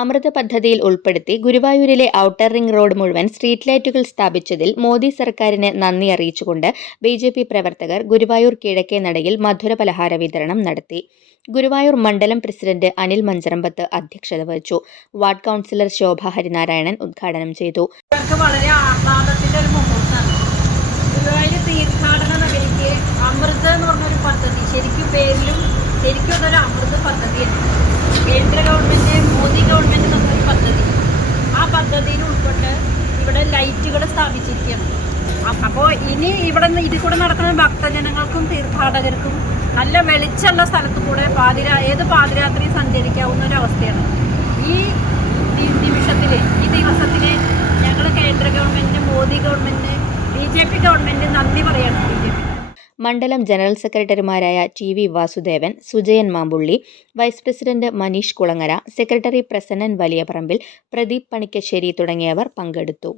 അമൃത് പദ്ധതിയിൽ ഉൾപ്പെടുത്തി ഗുരുവായൂരിലെ ഔട്ടർ റിംഗ് റോഡ് മുഴുവൻ സ്ട്രീറ്റ് ലൈറ്റുകൾ സ്ഥാപിച്ചതിൽ മോദി സർക്കാരിന് നന്ദി അറിയിച്ചുകൊണ്ട് ബി ജെ പി പ്രവർത്തകർ ഗുരുവായൂർ കിഴക്കേ നടയിൽ മധുര പലഹാര വിതരണം നടത്തി. ഗുരുവായൂർ മണ്ഡലം പ്രസിഡന്റ് അനിൽ മഞ്ചറമ്പത്ത് അധ്യക്ഷത വഹിച്ചു. വാർഡ് കൗൺസിലർ ശോഭ ഹരിനാരായണൻ ഉദ്ഘാടനം ചെയ്തു. വളരെ ആഹ്ലാദത്തിന്റെ ഒരു എന്ന് പദ്ധതി ശരിക്കും പേരിലും ശരിക്കും അതൊരു അമൃത് പദ്ധതിയാണ്. കേന്ദ്ര ഇവിടെ ലൈറ്റുകൾ സ്ഥാപിച്ചിരിക്കുകയാണ്. അപ്പോൾ ഇനി ഇവിടെ നിന്ന് ഇതിൽ കൂടെ നടക്കുന്ന ഭക്തജനങ്ങൾക്കും തീർത്ഥാടകർക്കും നല്ല വെളിച്ചമുള്ള സ്ഥലത്ത് കൂടെ പാതിരാ ഏത് പാതിരാത്രി സഞ്ചരിക്കാവുന്ന ഒരു അവസ്ഥയാണ്. ഈ നിമിഷത്തിൽ ഈ ദിവസത്തിൽ ഞങ്ങൾ കേന്ദ്ര government Modi government B J P government നന്ദി പറയണം ബി ജെ പി മണ്ഡലം ജനറൽ സെക്രട്ടറിമാരായ T V Vasudevan Sujayan Mampully vice president Maneesh Kulangara secretary Prasannan Valiyaparambil Pradeep Panikkassery തുടങ്ങിയവർ പങ്കെടുത്തു.